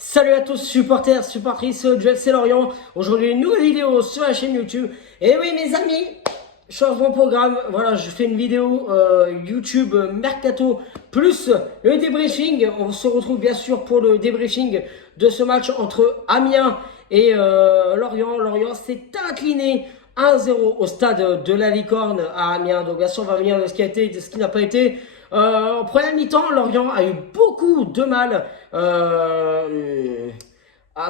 Salut à tous supporters, supportrices du FC Lorient. Aujourd'hui une nouvelle vidéo sur la chaîne YouTube. Et oui mes amis, changement de programme. Voilà, je fais une vidéo YouTube Mercato plus le débriefing. On se retrouve bien sûr pour le débriefing de ce match entre Amiens et Lorient. Lorient s'est incliné 1-0 au stade de la Licorne à Amiens. Donc bien sûr on va venir de ce qui a été et de ce qui n'a pas été. En première mi-temps, Lorient a eu beaucoup de mal à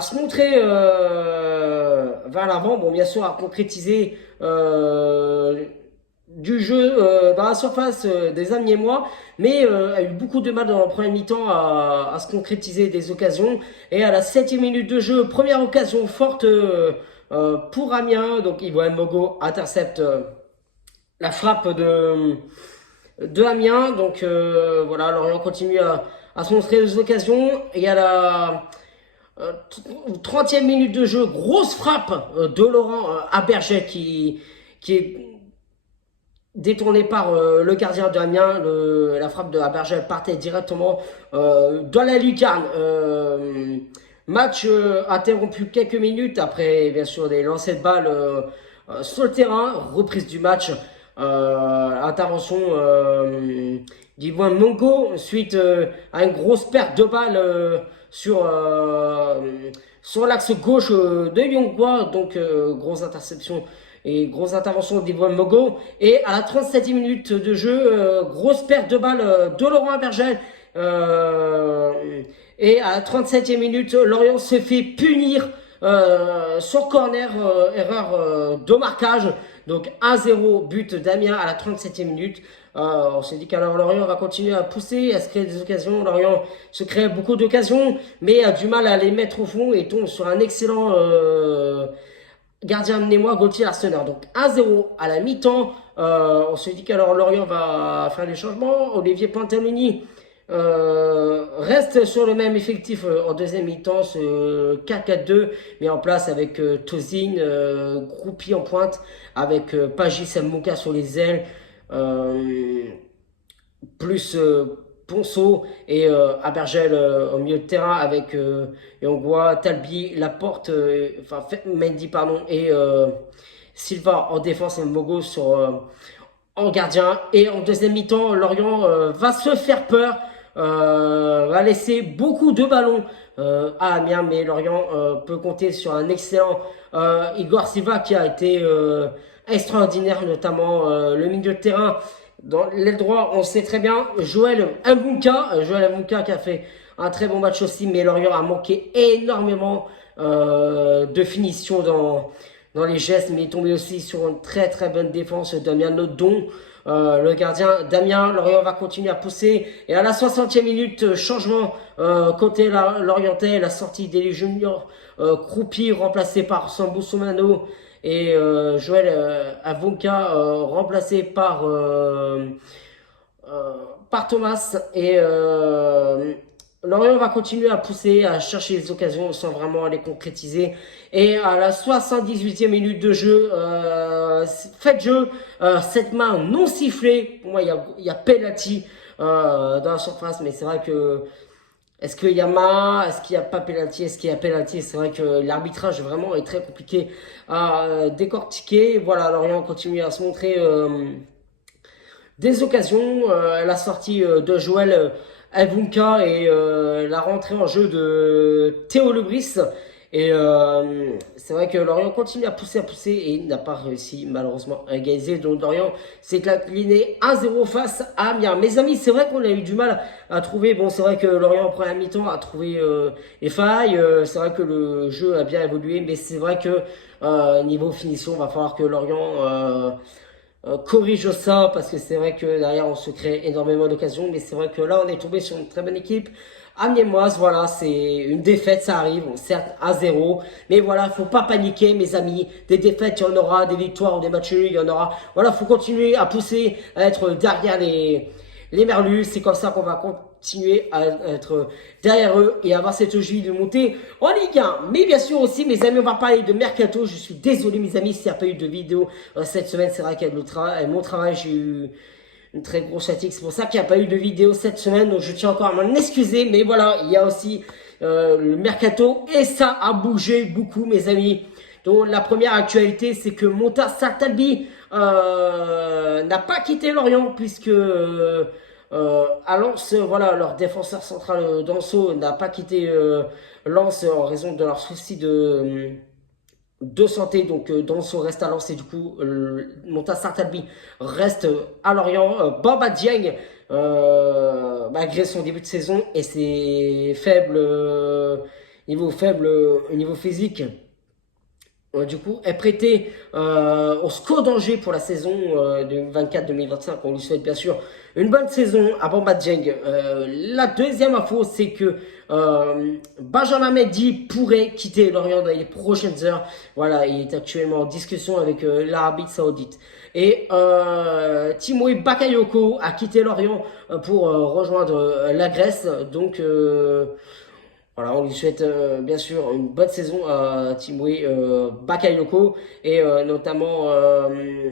se montrer vers l'avant. Bon, bien sûr, à concrétiser du jeu dans la surface des Amiénois, mais a eu beaucoup de mal dans la première mi-temps à se concrétiser des occasions. Et à la 7e minute de jeu, première occasion forte pour Amiens. Donc, Ibrahim Mogo intercepte la frappe de Amiens. Donc voilà, Lorient continue à se montrer des occasions. Et à la 30e minute de jeu, grosse frappe de Laurent Aberget qui est détournée par le gardien de Amiens. La frappe de Aberget partait directement dans la lucarne. Match interrompu quelques minutes après bien sûr des lancers de balles sur le terrain. Reprise du match. Intervention d'Ivoine Mongo suite à une grosse perte de balle sur l'axe gauche de Yongwa. Donc grosse interception et grosse intervention d'Ivoine Mongo. Et à la 37e minute de jeu, grosse perte de balle de Laurent Abergel. Et à la 37e minute, Lorient se fait punir sur corner, erreur de marquage. Donc 1-0, but d'Amiens à la 37e minute. On s'est dit qu'alors Lorient va continuer à pousser, à se créer des occasions. Lorient se crée beaucoup d'occasions, mais a du mal à les mettre au fond et tombe sur un excellent gardien mnémois, Gauthier Arsenal. Donc 1-0 à la mi-temps. On se dit qu'alors Lorient va faire des changements. Olivier Pantaloni reste sur le même effectif en deuxième mi-temps, ce 4-4-2 mis en place avec Tozin, Groupi en pointe, avec Pagis Mouka sur les ailes, plus Ponceau et Abergel au milieu de terrain avec Yongwa, Talbi, Laporte, Mendy pardon, et Silva en défense et Mogo en gardien. Et en deuxième mi-temps, Lorient va se faire peur. Va laisser beaucoup de ballons à Amiens, mais Lorient peut compter sur un excellent Igor Silva qui a été extraordinaire, notamment le milieu de terrain. Dans l'aile droit, on sait très bien, Joël Mbouka qui a fait un très bon match aussi, mais Lorient a manqué énormément de finition dans les gestes, mais il est tombé aussi sur une très très bonne défense d'Amiens Nodon. Le gardien Damien. Lorient va continuer à pousser. Et à la 60e minute, changement côté Lorientais, la sortie d'Eli Junior, Croupi remplacé par Sambou Soumano et Joël Avonka remplacé par Thomas. Et Lorient va continuer à pousser, à chercher les occasions sans vraiment les concrétiser. Et à la 78e minute de jeu, fait de jeu, cette main non sifflée. Pour moi, il y a penalty dans la surface, mais c'est vrai que est-ce qu'il y a main, est-ce qu'il n'y a pas penalty, est-ce qu'il y a penalty? C'est vrai que l'arbitrage vraiment est très compliqué à décortiquer. Voilà, Lorient continue à se montrer des occasions. La sortie de Joël Avunka et la rentrée en jeu de Théo Lebris. Et c'est vrai que Lorient continue à pousser et n'a pas réussi malheureusement à égaliser. Donc Lorient s'est incliné 1-0 face à Amiens. Mes amis, c'est vrai qu'on a eu du mal à trouver. Bon, c'est vrai que Lorient en première mi-temps a trouvé les failles. C'est vrai que le jeu a bien évolué, mais c'est vrai que niveau finition, il va falloir que Lorient corrige ça, parce que c'est vrai que derrière on se crée énormément d'occasions, mais c'est vrai que là on est tombé sur une très bonne équipe amiénoise. Voilà, c'est une défaite, ça arrive, certes à 0, mais voilà, faut pas paniquer mes amis. Des défaites il y en aura, des victoires ou des matchs nuls il y en aura. Voilà, faut continuer à pousser, à être derrière les Merlus. C'est comme ça qu'on va continuer à être derrière eux et avoir cette logique de monter en Ligue 1. Mais bien sûr aussi, mes amis, on va parler de Mercato. Je suis désolé, mes amis, s'il n'y a pas eu de vidéo cette semaine. C'est vrai qu'avec mon travail, j'ai eu une très grosse fatigue. C'est pour ça qu'il n'y a pas eu de vidéo cette semaine. Donc je tiens encore à m'en excuser. Mais voilà, il y a aussi le mercato et ça a bougé beaucoup, mes amis. Donc la première actualité, c'est que Monta Sartalbi n'a pas quitté Lorient puisque à Lens, voilà, leur défenseur central Danso n'a pas quitté Lens en raison de leurs soucis de santé. Donc Danso reste à Lens et du coup Monta Sartalbi reste à Lorient. Bamba Dieng, malgré son début de saison et ses faibles niveau physique, du coup, est prêté au SCO d'Angers pour la saison 2024-2025. On lui souhaite bien sûr une bonne saison à Bamba Dieng. La deuxième info, c'est que Benjamin Mendy pourrait quitter Lorient dans les prochaines heures. Voilà, il est actuellement en discussion avec l'Arabie Saoudite. Et Timothy Bakayoko a quitté Lorient pour rejoindre la Grèce. Donc voilà, on lui souhaite bien sûr une bonne saison à Timothy Bakayoko et notamment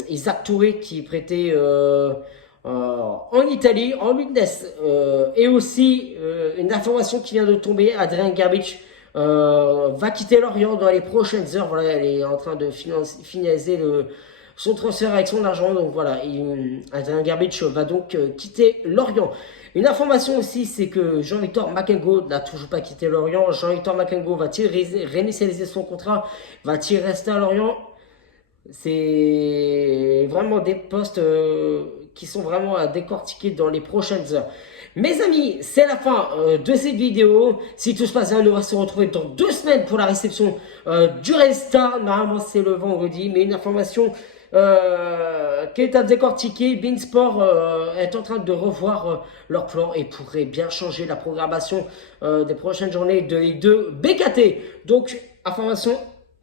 Isaac Touré qui est prêté en Italie, en Udinese. Et aussi une information qui vient de tomber, Adrien Gerbic va quitter Lorient dans les prochaines heures. Voilà, elle est en train de finaliser son transfert avec son argent. Donc voilà, Adrien Gerbic va donc quitter Lorient. Une information aussi, c'est que Jean-Victor Makengo n'a toujours pas quitté Lorient. Jean-Victor Makengo va-t-il réinitialiser son contrat? Va-t-il rester à Lorient? C'est vraiment des postes qui sont vraiment à décortiquer dans les prochaines heures. Mes amis, c'est la fin de cette vidéo. Si tout se passe bien, on va se retrouver dans 2 semaines pour la réception du Resta. Normalement, c'est le vendredi, mais une information qui est à décortiquer. Beansport est en train de revoir leur plan et pourrait bien changer la programmation des prochaines journées de Ligue 2 BKT. Donc, information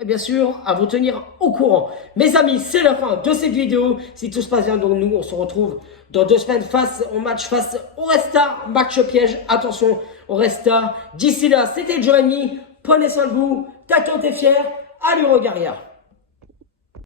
bien sûr à vous tenir au courant. Mes amis, c'est la fin de cette vidéo. Si tout se passe bien, donc nous, on se retrouve dans 2 semaines face au Resta. Match piège, attention au Resta. D'ici là, c'était Johnny. Prenez soin de vous. Tato, t'es fier. Allez, Rogaria.